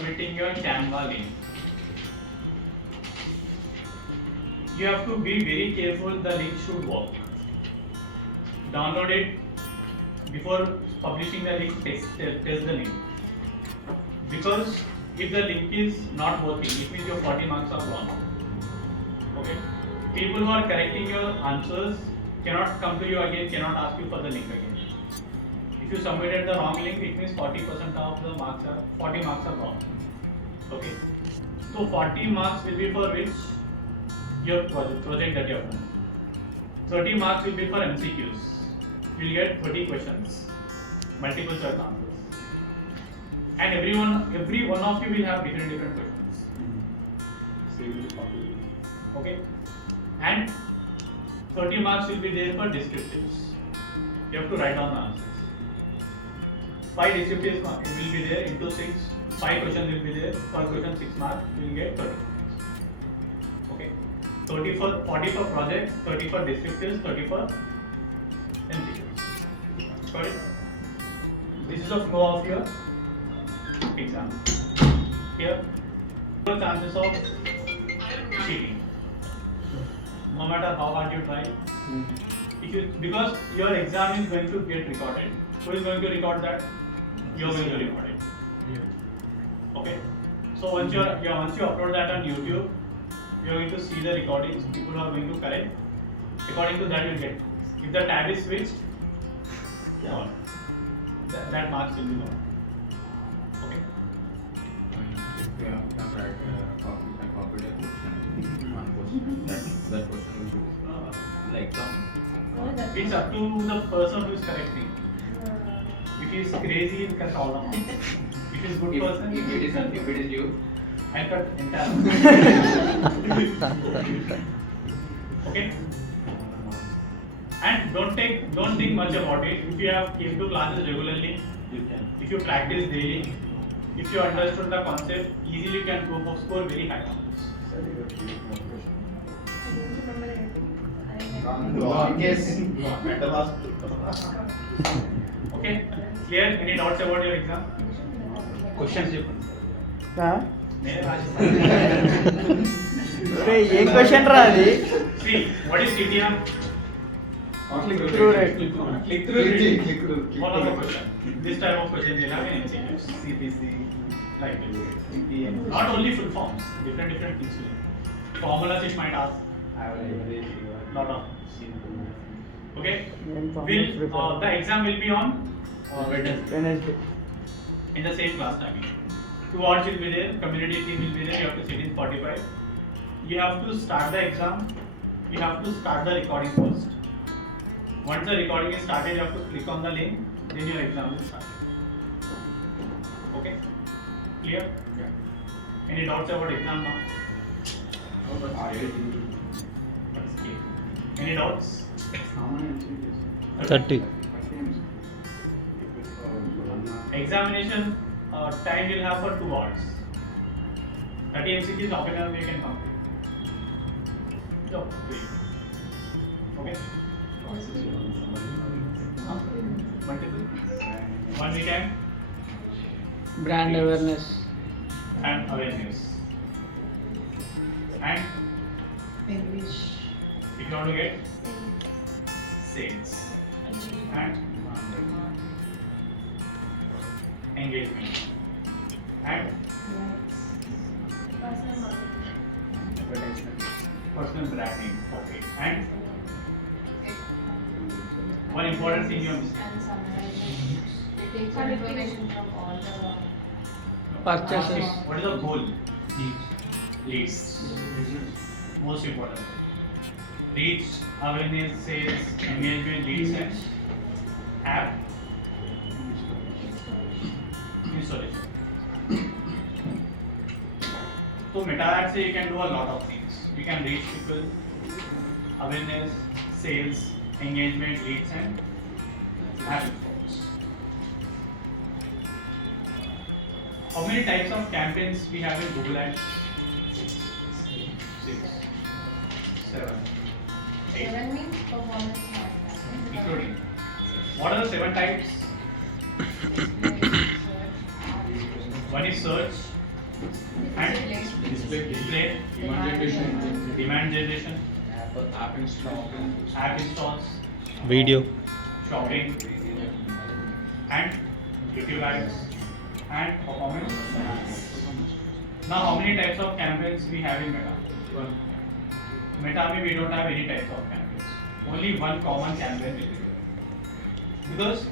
submitting your Canva link, you have to be very careful. The link should work. Download it before publishing the link. Test the link, because if the link is not working, it means your 40 marks are gone. Okay. People who are correcting your answers cannot come to you again, cannot ask you for the link again. If you submitted the wrong link, it means 40% of the marks are 40 marks are gone. Okay. So 40 marks will be for which your project that you have done. 30 marks will be for MCQs. You will get 30 questions, multiple choice answers, and every one of you will have different questions. Okay, and 30 marks will be there for descriptives. You have to write down the answers. 5 descriptives will be there into 6. 5 questions will be there. Per question 6 marks. You will get 30 marks. Okay, 40 for project, 30 for descriptives, 30 for MCQs. Got it? This is the flow of your exam. Here, no chances of cheating. No matter how hard you try, because your exam is going to get recorded. Who is going to record that? You are going to record it. Okay. So once you upload that on YouTube, you are going to see the recordings. People are going to correct. According to that, you will get marks. If the tab is switched, that marks will be gone. Okay. If you have write I copied a question, one question, that question will be like exam. It's up to the person who is correcting. If he is crazy, he can solve them. If he is good person, If it is you, I'll cut entire. Okay. And don't think much about it. If you have came to classes regularly, you can. If you practice daily, if you understood the concept, easily you can go for score very high numbers. Okay. Clear? Any doubts about your exam? Questions? ఏం question రా అది? See, what is TTM? Click-through rate. Click-through. One of the question. This type of question they have in MCQs, CPC, like this. Not only full forms, different things. Formulas it might ask. Lot of. Okay. The exam will be on Wednesday. in the same class timing. 2 hours will be there. Community team will be there. You have to sit in 45. You have to start the exam. You have to start the recording first. Once the recording is started, you have to click on the link. Then your exam will start. Okay? Clear? Yeah. Any doubts about exam now? Any doubts? 30. Examination time will have for 2 hours. 30 MCQs half an hour you can complete. So, great. Okay? Multiple? 1 weekend Brand awareness. and awareness. And English. if you want to get sales and engagement and personal branding. Okay. And one important thing you missed. And summarization. It takes information from all the Purchases. What is the goal? Leads. Most important. Reach, awareness, sales, engagement, leads, and app installation. So meta ads say you can do a lot of things. You can reach people, awareness, sales, engagement, leads, and app informs. How many types of campaigns we have in Google Ads? 6, 7, 8, 7 means performance marketing. including. What are the 7 types? One is search, and display, demand generation, app install, app installs, Video. shopping, and YouTube ads, and performance. Now, how many types of campaigns we have in Meta? Meta में we don't have any types of campaigns. Only one common campaign will be there. Because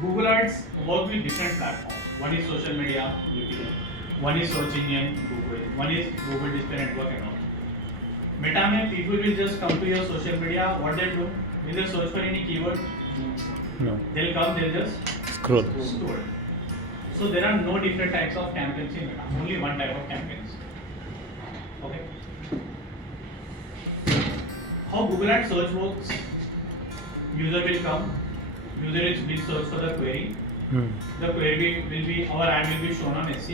Google Ads work with different platforms. One is social media, YouTube. One is search engine, Google. One is Google Display Network and all. Meta में people will just come to your social media. What they do? Will they search for any keyword? No. They'll come. They'll just Scroll. scroll. So there are no different types of campaigns in Meta. Only one type of campaigns. Okay. How Google Ads search works? User will come. User will search for the query. Hmm. The query will be, our ad will be shown on SC.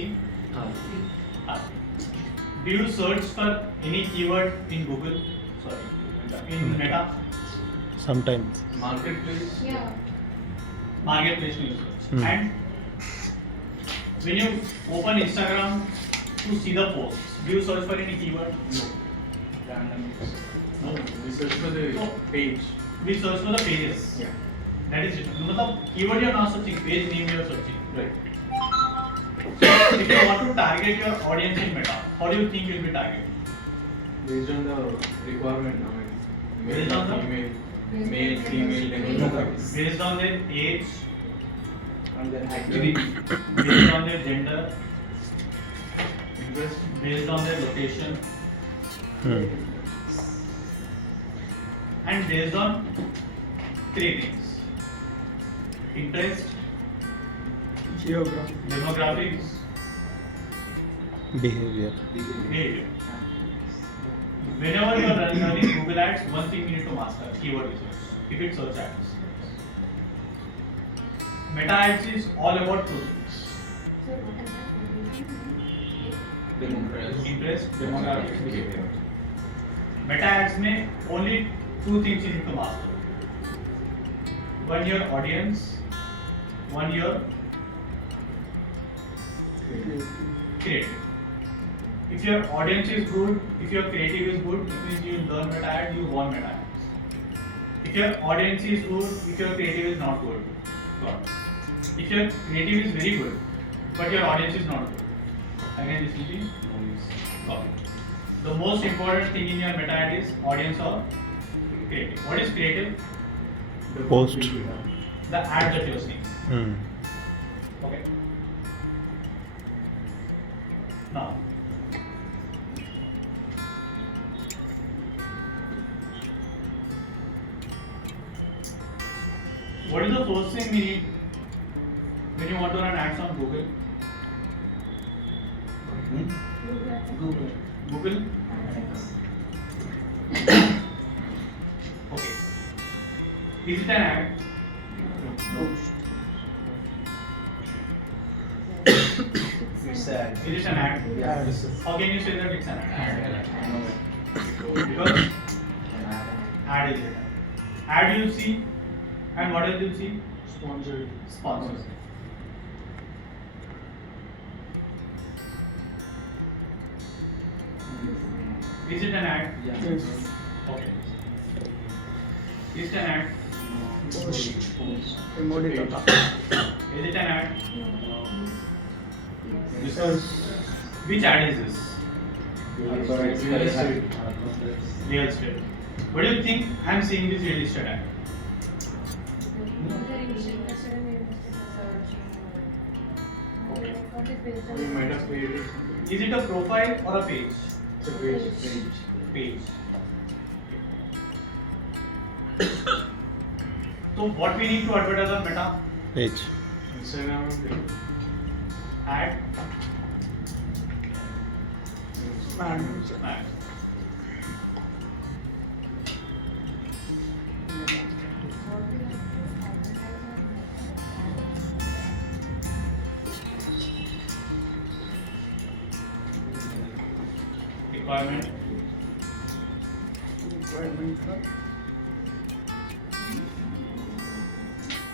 Do you search for any keyword in Google? Sorry, in Meta? Sometimes. marketplace. Yeah. Marketplace you search. Hmm. And when you open Instagram to see the posts, do you search for any keyword? No. Random. No. We search for the So- page. We search for the pages. Yeah. That is it. मतलब keyword you are not searching, page name you are searching. Right. So if you want to target your audience in Meta, how do you think you will be targeted? Based on the requirement, Based on the- female, male, female, demographics. Based on their age, And then based on their gender, interest. based on their location, Hmm. and based on three things: interest, Geography. demographics, Behavior. behavior. Whenever you are running Google Ads, one thing you need to master: keyword research. If it's search ads, Meta Ads is all about two things: So what is that? interest, demographics, behavior. Meta Ads में only two things you need to master: one your audience, one your creative. If your audience is good, if your creative is good, it means you learn Meta Ads, you want Meta Ads. If your audience is good, if your creative is not good, God. If your creative is very good, but your audience is not good, again this will be God. The most important thing in your Meta Ad is audience or creative. What is creative? Post. The ad that you're seeing. Hmm. Okay. Now, what is the first thing we need when you want to run ads on Google? Google. Google. Okay. Is it an ad? It's ad. Is it an ad? Yeah. How can you say that it's an ad? Because ad is it. Ad you see, and what else you see? Sponsored. Sponsors. Is it an ad? Yes. Okay. Is it an ad? Emoji data. Is it an ad? Yes. Which ad is this? Real estate. Real estate. What do you think I'm seeing this real estate ad? Okay. We might have paid it something. Is it a profile or a page? It's a page. Page. So what we need to advertise on Meta? Page. Instagram and page. Ad. And Ad. Requirement. requirement for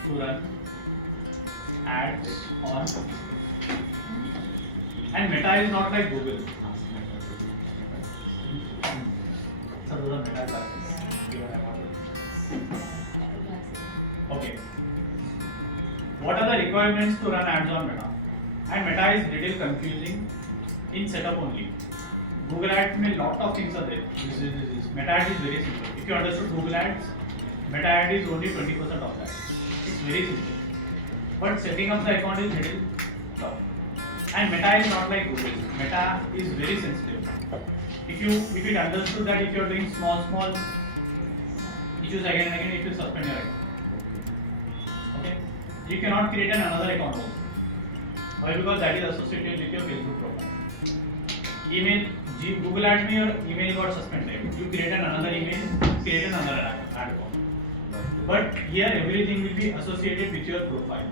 To run ads on And Meta is not like Google. So those are Meta classes. Okay. What are the requirements to run ads on Meta? And Meta is little confusing in setup only. Google Ads में lot of things are there. Meta Ads is very simple. If you understood Google Ads, Meta Ad is only 20% of that. It's very simple. But setting up the account is little tough. And Meta is not like Google. Meta is very sensitive. If it understood that if you are doing small issues again and again, it will suspend your account. Okay? You cannot create another account also. Why? Because that is associated with your Facebook profile. Email, Google Ads में your email got suspended. You create another email, create another ad account. But here everything will be associated with your profile.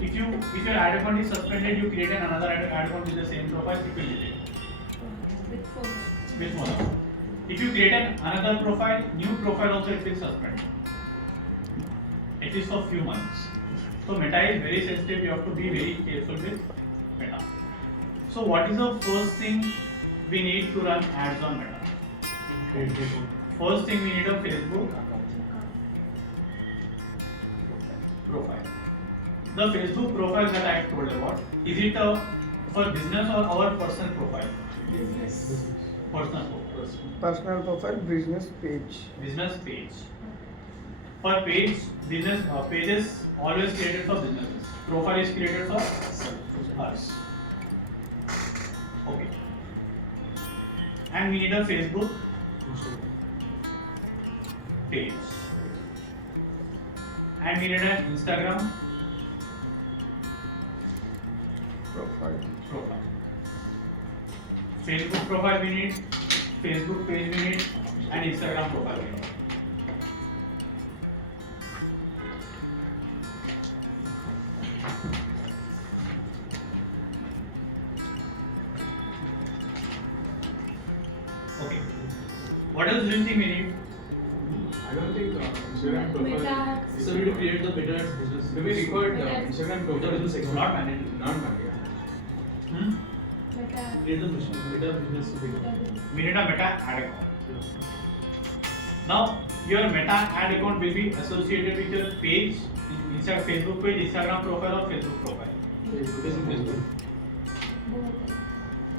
If your ad account is suspended, you create another ad account with the same profile, it will delete. With phone. If you create another profile, new profile also it will suspend. At least for few months. So Meta is very sensitive. You have to be very careful with Meta. So what is the first thing we need to run ads on Meta? First thing we need a Facebook profile. The Facebook profile that I have told about, is it for business or our personal profile? Business. Personal. Personal profile, business page. Business page. For page, business pages always created for businesses. Profile is created for us. Okay. And we need a Facebook page. And we need an Instagram Profile. Facebook profile we need, Facebook page we need, and Instagram profile we need. Okay. What else do you think we need? I don't think Instagram profile. Meta. So we need to create the Meta Ads business. Do we record Instagram profile business account? Not mandatory. Not mandatory. Create the Meta business account. We need a Meta ad account. Now, your Meta ad account will be associated with your page, Instagram, Facebook page, Instagram profile, or Facebook profile. Facebook.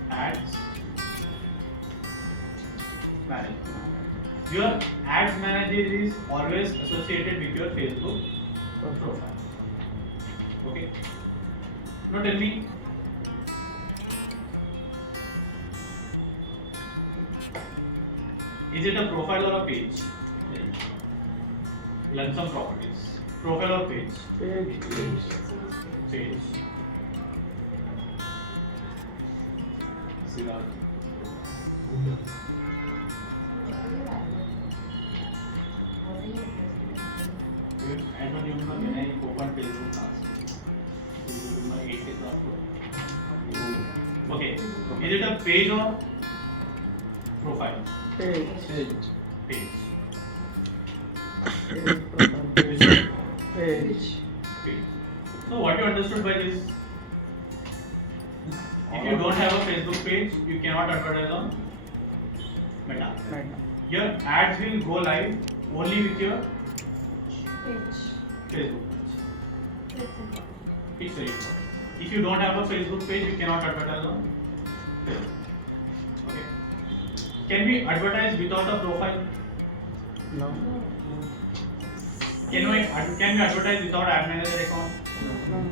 Ads manager. Your ads manager is always associated with your Facebook profile. Okay. Now tell me, is it a profile or a page? Learn some properties. Profile or page? Page. And when you know when I open Facebook now, you will know 8 days after. Okay. Is it a page or profile? Page. Page. Page. Page. Page. So what you understood by this? If you don't have a Facebook page, you cannot advertise on Meta. Meta. Your ads will go live only with your Page. Facebook page. It's very important. If you don't have a Facebook page, you cannot advertise on Facebook. Okay. Can we advertise without a profile? No. Can we advertise without ad manager account? No.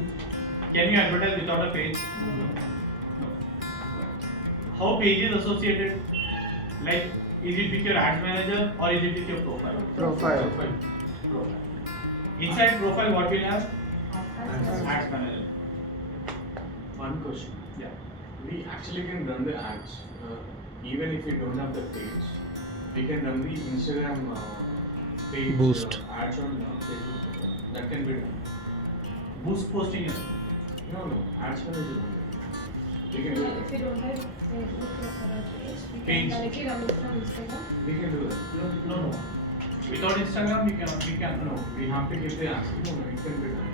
Can we advertise without a page? No. How page is associated? Like, is it with your ad manager or is it with your profile? Profile. Profile. Inside profile, what will have? Ads manager. One question. Yeah. We actually can run the ads even if we don't have the page. We can run the Instagram page Boost. ads on Facebook profile. That can be done. Boost posting is. No, ads manager only. We can do If that. you don't have Facebook profile or page, we Page. can directly run it from Instagram. We can do that. No. Without Instagram, we can. No, we have to give the access. No, it can be done.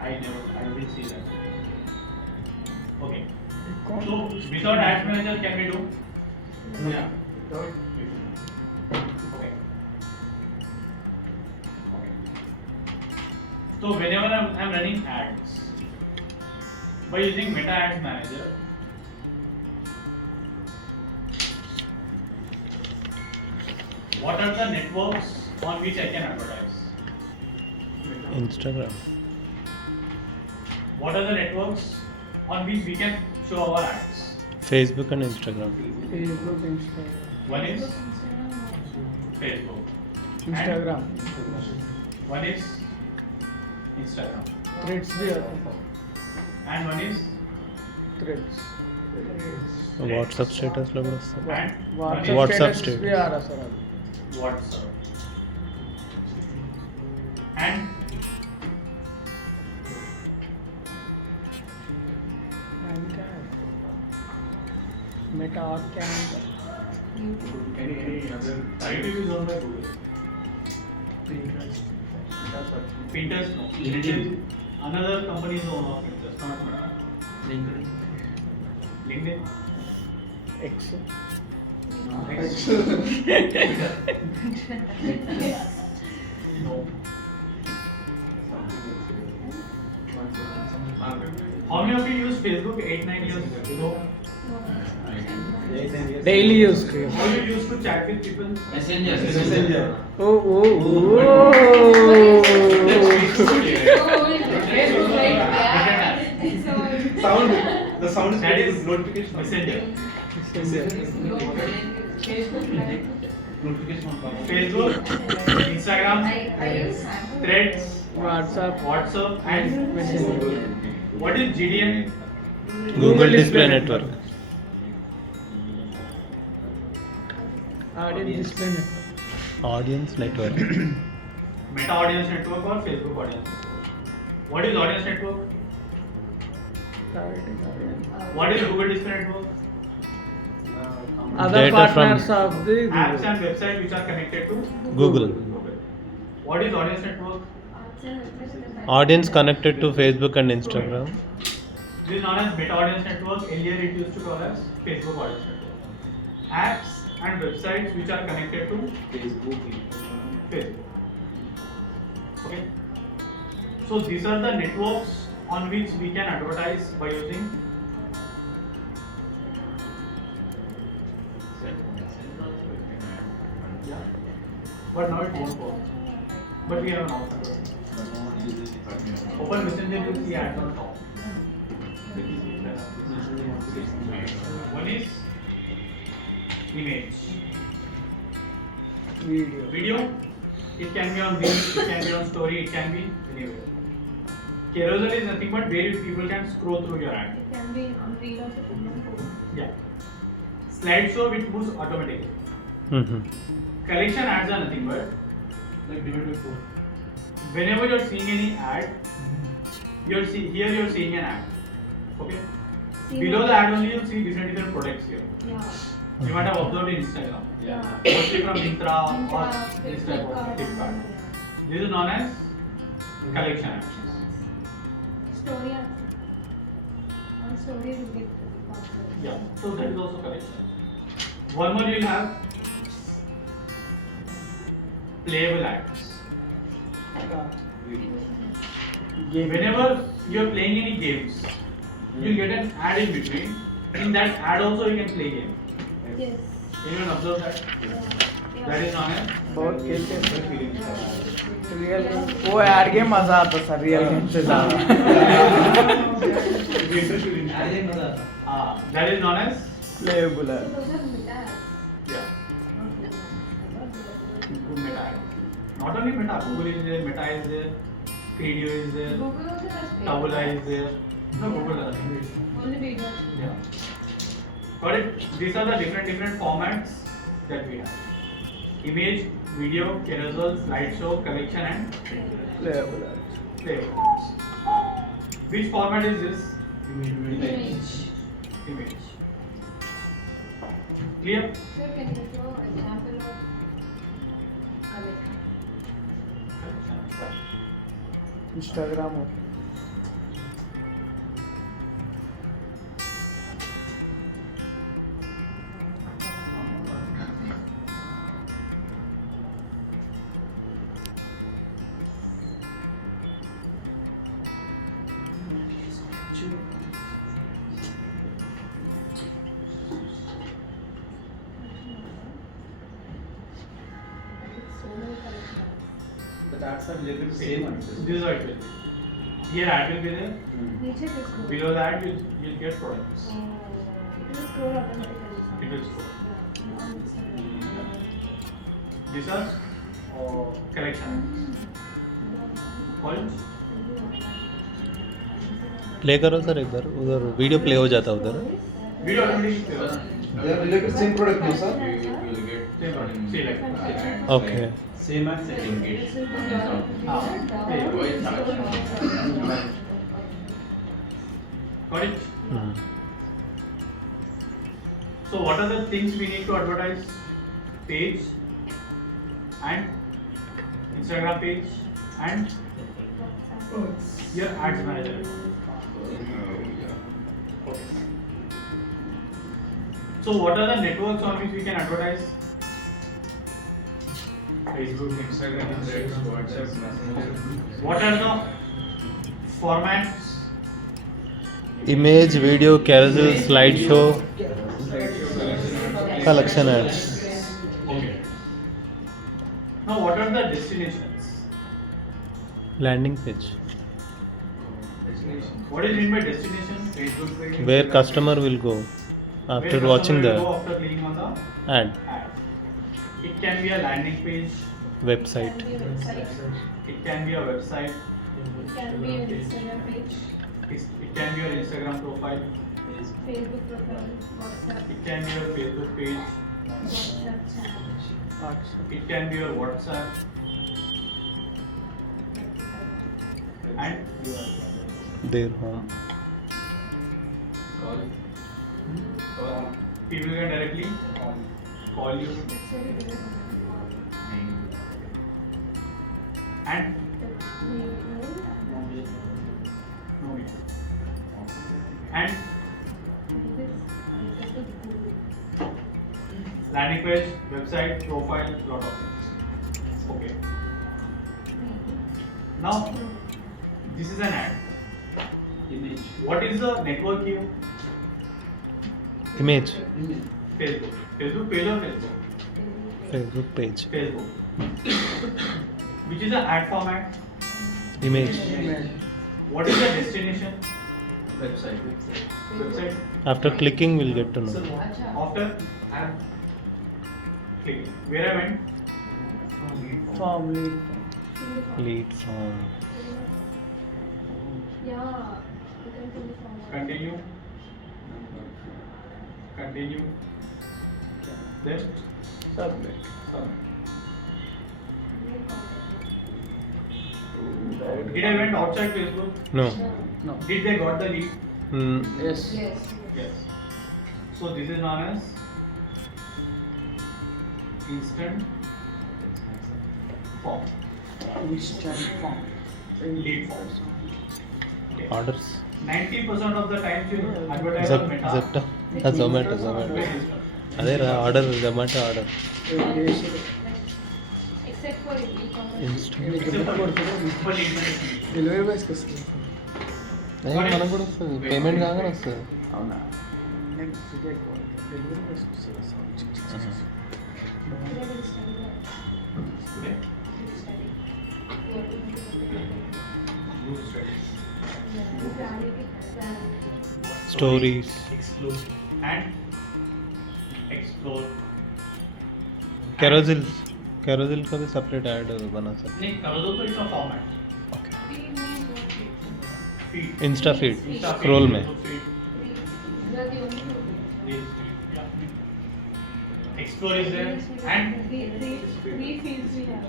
I didn't see that. Okay. So without Ads Manager, can we do? Yeah. Okay. Okay. So whenever I'm running ads by using Meta Ads Manager, what are the networks on which I can advertise? Instagram. What are the networks on which we can show our ads? Facebook and Instagram. Facebook, Instagram. One is Facebook. Instagram. One is Instagram. Threads भी आता है. And one is Threads. WhatsApp status लग रहा है. and one is WhatsApp status status. भी आ रहा sir अभी. WhatsApp. And And क्या है? Meta और क्या है? Any other YouTube is owned by Google. Pinterest no. LinkedIn. Another company is owned of Pinterest, not Meta. LinkedIn. X. Next. No. How many of you use Facebook 8-9 years ago? Daily use cream. How you used to chat with people? Messenger. Oh. The sound is That getting is notification. Messenger. Notification on Facebook, Instagram, Threads, WhatsApp. and Messenger. what is GDN? Google Display Network. Audience display network. Audience Network. Meta Audience Network or Facebook Audience Network? What is Audience Network? What is Google Display Network? Other Data partners from of the Apps Google. and websites which are connected to Google. Google. What is Audience Network? Audience connected to Facebook and Instagram. This is known as Meta Audience Network. Earlier it used to call as Facebook Audience Network. Apps and websites which are connected to Facebook. Okay. So these are the networks on which we can advertise by using but now it won't work. But we have an option. Open Messenger, you see ads on top. One is image. Video, it can be on Reels, it can be on Story, it can be anywhere. Carousel is nothing but where people can scroll through your ad. It can be on reel also, put on phone. Yeah. Slideshow, which moves automatically. Mm-hmm. Collection ads are nothing but Like divided before. whenever you're seeing any ad, here you're seeing an ad. Okay. See Below what- the ad only you'll see different products here. Yeah. You might have observed in Instagram. Yeah. Mostly from Myntra or Myntra, this type of Flipkart. Flipkart. This is known as collection ads. Story also. On story will get faster. Yeah. So that is also collection. One more you'll have playable ads. Whenever you're playing any games, you'll get an ad in between. In that ad also you can play game. Yes. Anyone observe that? Yeah. That is known as बहुत खेलते हैं real वो add game मजा आता sir real game से ज्यादा that is known as payable है Those are meta ads. yeah. Not Good Meta ad. Not only Meta, Google is there, Meta is there, Video is there, Google also has paid. Taboola is there. No, Google doesn't. Only video. Yeah. Got it? These are the different formats that we have. Image, video, carousel, slideshow, collection and payable है playable. Which format is this? Image. Image. Clear? Sir, can you show example of Alexa? Instagram हो That's a little bit Same. same This answer. is how it will be. Here ad will be there. नीचे किसको? Below that you'll get products. It will scroll automatically. It will scroll. Yeah, on this side. These are collections. Called play करो sir एक बार उधर video play हो जाता है उधर video automatically play. They are related same product, no sir? You will get See like. Okay. same as setting it. This will be your Got it? Hmm. So what are the things we need to advertise? Page and Instagram page and your ads manager. Okay. So what are the networks on which we can advertise? Facebook, Instagram, Threads, WhatsApp, Messenger. What are the formats? Image, video, carousel, slideshow, collection ads. Okay. Now what are the destinations? Landing page What is meant by destination? Facebook page. where Instagram customer page. will go Where after customer watching will the go after clicking on the ad ad. It can be a landing page. website. Can be a website. It can be a website. It can be an Instagram page, It can be your Instagram profile. Facebook profile, WhatsApp, It can be your Facebook page. WhatsApp channel. It can be your WhatsApp. And Their home. Call. people can directly call you. It's very different. And The mail, no way. And landing page, website, profile, lot of things. Okay. Now this is an ad. Image. What is the network here? Image. Facebook. Facebook page or Facebook? Facebook page. Facebook. Which is the ad format? Image. What is the destination? Website. Website. After clicking, we'll get to know. After Ad. clicking. Where I went? Form lead. Lead form. Yeah, you can fill the form. Continue. Continue. Then Submit. submit. Did I went outside Facebook? No. No. Did they got the lead? Hmm. Yes. Yes. Yes. So this is known as instant form. Instant form. Lead form. Okay. Orders. 90% of the times you advertise on Meta. Zepto. Zomato. అదే రా order Zomato order Except for e-commerce. Instant Except for lead management. Delivery బాయ్స్కి వస్తుంది మనకు కూడా వస్తుంది payment కాగానే వస్తుంది అవునా నేను డెలివరీ బాయ్స్కి వస్తుంది We will study that. Today, We will study. We are going to you study. Stories And explore. कैरोजिल कैरोजिल का भी सेपरेट ऐड बना सकते नहीं करो तो इसका format. Feed. Insta feed Insta feed, scroll में Facebook feed, We are the only two. Reels feed. Yeah. Explore is there and Three fields we have.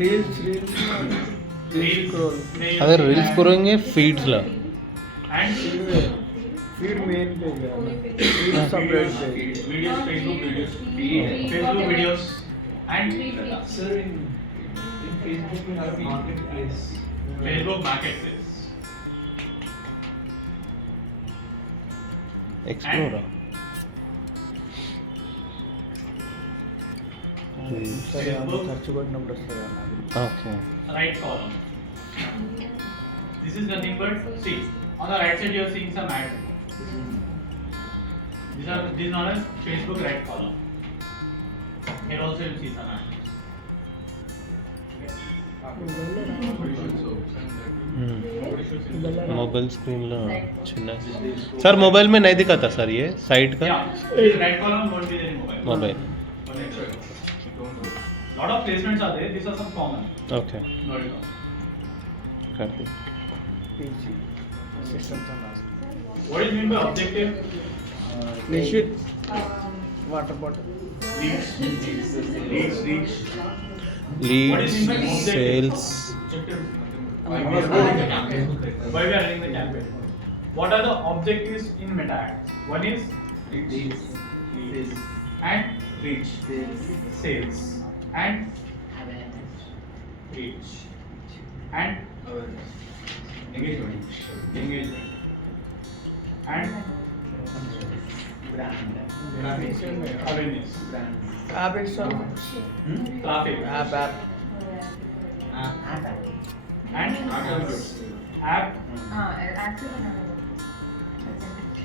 Reels Reels. Scroll Reels अगर reels करेंगे feeds ला And feed main page Only page. Feed separate videos, page videos, Facebook videos, Feed. Facebook videos, and Three feeds. Sir, in Facebook we have marketplace. Facebook Marketplace. Explorer సరే ఖర్చు కొట్టినప్పుడు వస్తుంది అన్నది okay Right column. This is nothing but see on the right side you are seeing some ads. These is known as Facebook right column. Here also you will see some ads. Okay. Mobile screen लो చిన్న sir mobile में नहीं दिखाता sir ये side का Yeah, right column won't be there in mobile. Mobile Lot of placements are there. These are some common. Okay Note it down. कर दी PC systems and us. What is meant by objective? Nishit, water bottle. Leads. Reach. What is leads meant by objective? Sales Objective. Why we are running the campaign? What are the objectives in meta ad? One is and reach, sales and reach and engagement and awareness, App install. traffic App. and app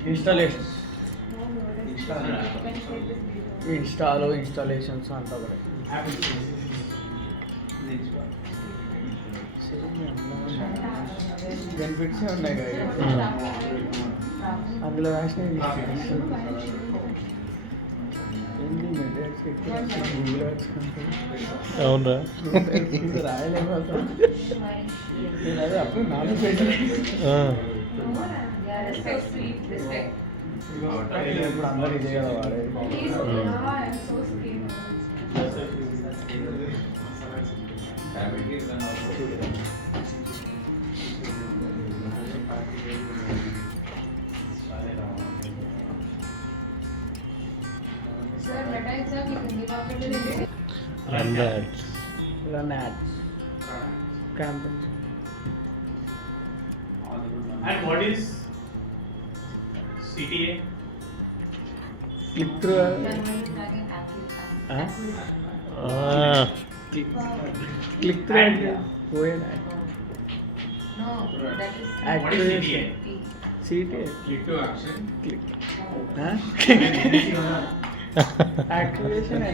Installations. Installations ಅಂತ ಬರುತ್ತೆ. app benefits ఉన్నాయి కదా అందులో రాసిన ఏంటి methods Google ads అవునరా రాయలేకపోతా నేను అదే అప్పుడు నాలుగు పేజీ ఇప్పుడు అందరు ఇదే కదా వాడేది run ads run ads campaigns and what is CTA? Click through click through అంటే పోయేది What is CTA? CT Click to action. Click activation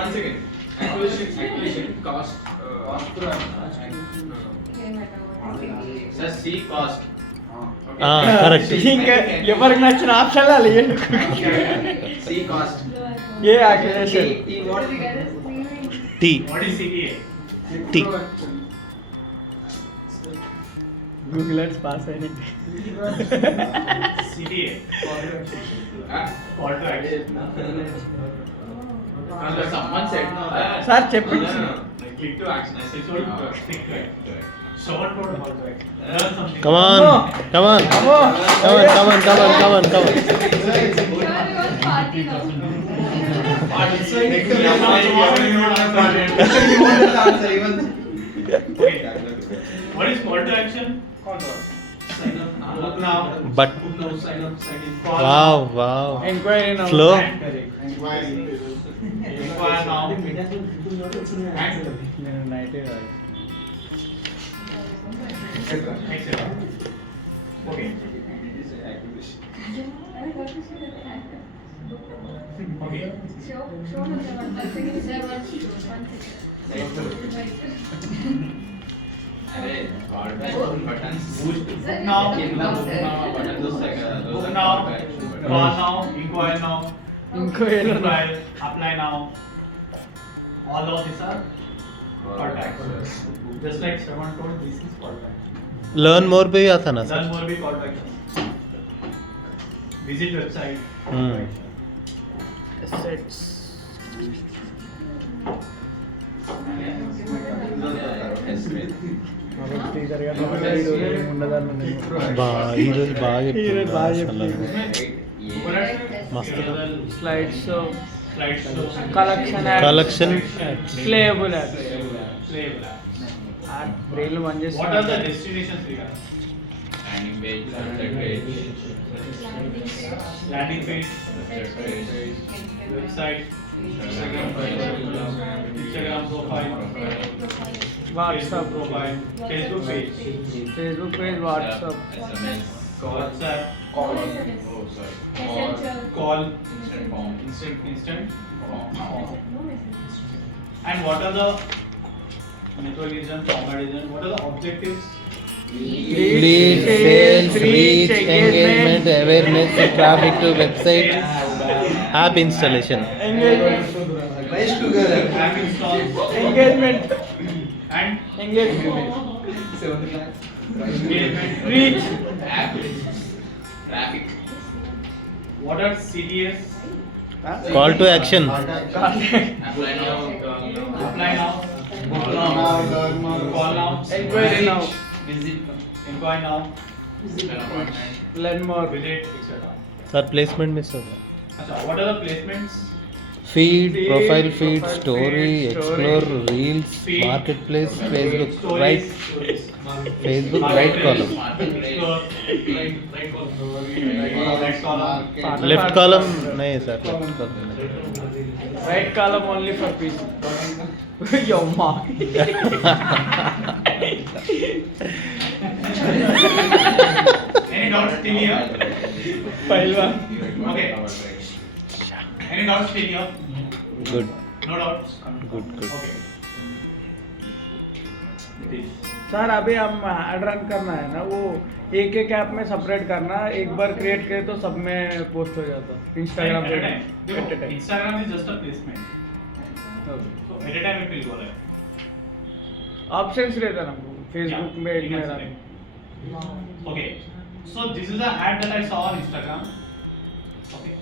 One second. Acquisition cost. Sir, C cost. Correct ఇంకా ఎవరికి నచ్చిన ఆప్షన్ అలా C cost. A activation T What is CTA? T Google ads pass అయినాయి CTA. Call to action. Someone said no. Sir చెప్పండి Click to action. I said Short click to action. Short code call to action. Learn something. Come on come on come on come on come on come on What is call to action? Call to action. Book now. But Book now. Sign up. Sign in. Call wow wow enquiry Flow. Inquire now. And నేను night etc. Okay. Okay. अरे buttons boost Now. button those like Book those now. are Call now. Inquire now. Inquiry Inquire. Apply now. All of these are call to action. Just like Shravan told, this is call to action. Learn more पे ही आता ना Learn sir more be call to action. Visit website. Sets బా ఈరోజు బాగా ఈరోజు బాగా చెప్తున్నా చెప్తున్నా. మస్తు slides Slideshow. Collection collection playable Playable app. Brain పని What are the చేస్తుంది destinations we have? landing page, website page, Landing page, website page, website, Instagram Instagram profile, WhatsApp Facebook profile, Facebook page, Facebook page WhatsApp SMS, WhatsApp, oh sorry, call, instant form, instant form. And what are the method, format, what are the objectives? Lead, sales, reach, engagement, awareness, traffic to website, app installation. Engagement. App installs Engagement. and Engagement. engagement. Reach. Traffic. What are CTS? Call to action. Apply now. Apply now. Call now. Inquiry now. Visit. Inquire now. An appointment. Learn more. Visit, etc. Sir, placement miss होगा. अच्छा, what are the placements? Feed, profile feed, profile story, feed, explore, story. reels, Feed. marketplace, Facebook, Stories. right? Facebook, right column. Explore. Right column. Left column नहीं sir, left column नहीं. Right column only for PC. Yo, ma. Any doubts till here? Pahilwan. Okay. Any doubts till here? Good, No doubts? good, good. Okay. Sir अभी हम ad run करना है ना, वो एक एक ऐप में सेपरेट करना, एक बार क्रिएट करे तो सब में पोस्ट हो जाता इंस्टाग्राम पे at a time. Instagram is just a placement. So at a time it will go live. Options रहता ना फेसबुक Yeah, में you एक can में select. Okay. So this is an ad that I saw on Instagram. Okay.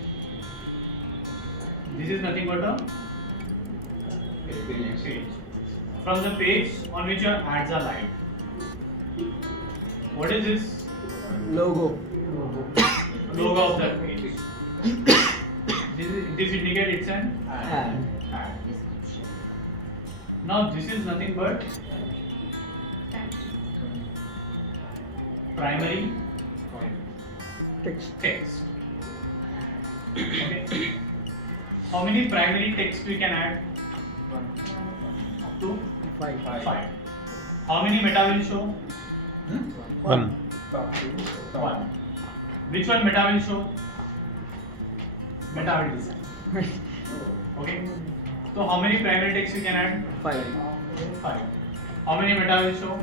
This is nothing but a page. From the page on which your ads are live. What is this? Logo. Logo of that page. This indicates it's an ad. Now this is nothing but primary text. text. Okay. How many primary text we can add? Up to 5. How many meta will show? One. 1. Which one meta will show? Meta will decide. Okay. So how many primary text we can add? 5. How many meta will show?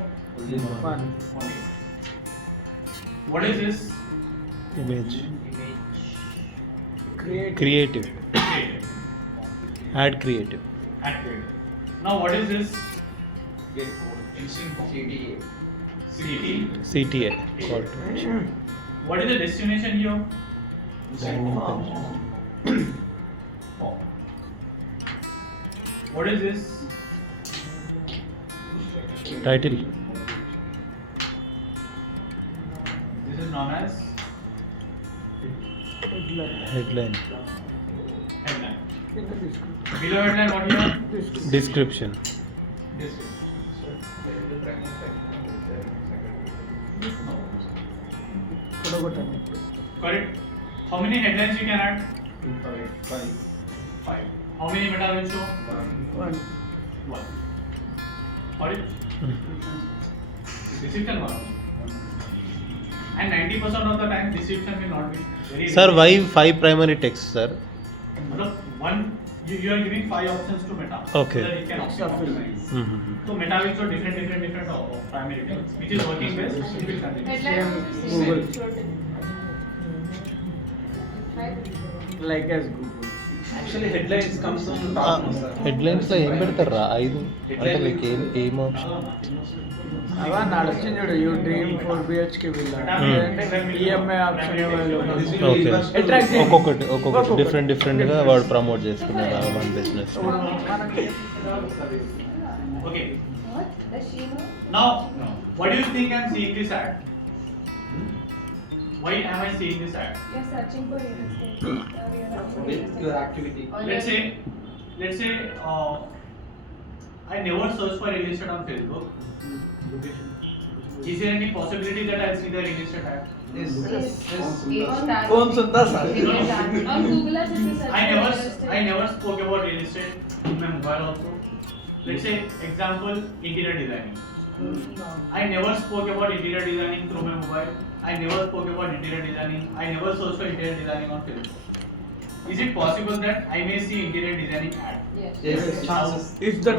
1. Only. What is this? Image. Create. Creative. Creative. Add creative. Add creative. Now what is this? CT. CTA. Call to action. What is the destination here? Landing page. Form. What is this? Title. This is known as Headline. headline. In the description. Below headline, what here? Description. थोड़ा button. Correct. How many headlines you can add? 5. How many meta will show? 1. 1. Got it? Description 1. And 90% of the time description will not be very. Sir, why 5 primary text, sir? मतलब one you are giving 5 options to meta. Okay. So that it can optimize. Mm-hmm. So meta will show different primary text, which is working best. It will continue. Headlines Same Google. Like as Google. Actually, headlines comes on the top. no, sir. Headlines లో ఏం పెడతారా 5 అంటే like ఏం option అవా నడుస్తుంది చూడు, you dream 4 BHK villa అంటే EMI option okay Attract చేయండి. ఒక్కొక్కటి డిఫరెంట్ గా వాడు ప్రమోట్ చేసుకున్నాడు మన business Okay. What? Does she know? Now, what do you think I'm seeing this ad? Why am I seeing this ad? You're searching for real estate. With your activity. Let's say, I never search for real estate on Facebook. Is there any possibility that I'll see the real estate ad? Yes. कौन सुनता sir? On Google as if you search I for never, real estate. I never spoke about real estate in my mobile also. Let's say, example, interior designing. I never spoke about interior designing through my mobile. I never spoke about interior designing. I never searched for interior designing on Facebook. is it possible that I may see interior designing ad? Yes. Yes, chances. If the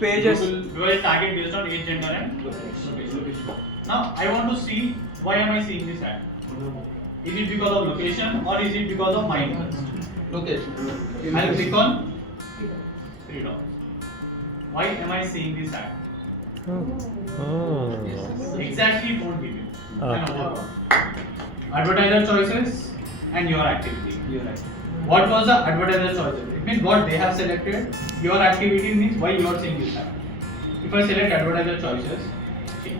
pages, We will target based on age, gender, and location. Now I want to see why am I seeing this ad? Is it because of location or is it because of my interest? Location. I'll click on freedom. Why am I seeing this ad? Oh. Exactly it won't give you. Okay. An overall. Advertiser choices and your activity. You're right. What was the advertiser choices? It means what they have selected. Your activity means why you are seeing this ad. If I select advertiser choices, see,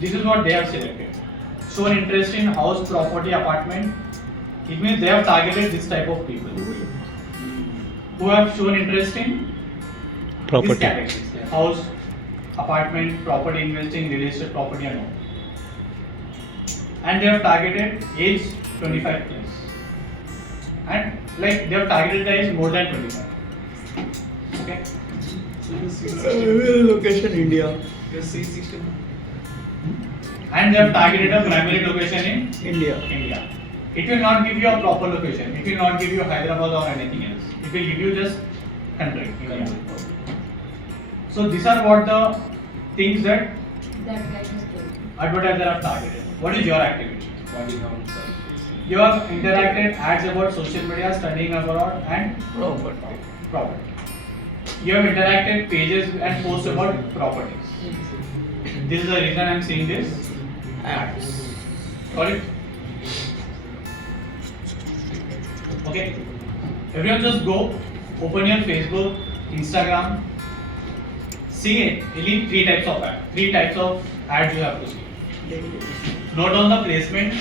this is what they have selected. Shown interest in house, property, apartment. It means they have targeted this type of people who have shown interest in these Property. categories: house, apartment, property investing, real estate property, and all. And they have targeted age 25 plus. And like they have targeted the age more than 25. Okay. location India, And they have targeted a primary location in India. India. It will not give you a proper location. It will not give you Hyderabad or anything else. It will give you just country, India. So these are what the things that That guy is good. advertiser have targeted. What is your activity? Body count, sir. You have interacted ads about social media, studying abroad, and Property. property. You have interacted pages and posts about properties. This is the reason I am saying this. Ads. Got it? Okay. Everyone just go, open your Facebook, Instagram. See it. Only three types of ads. Three types of ads you have to see. Note on the placement.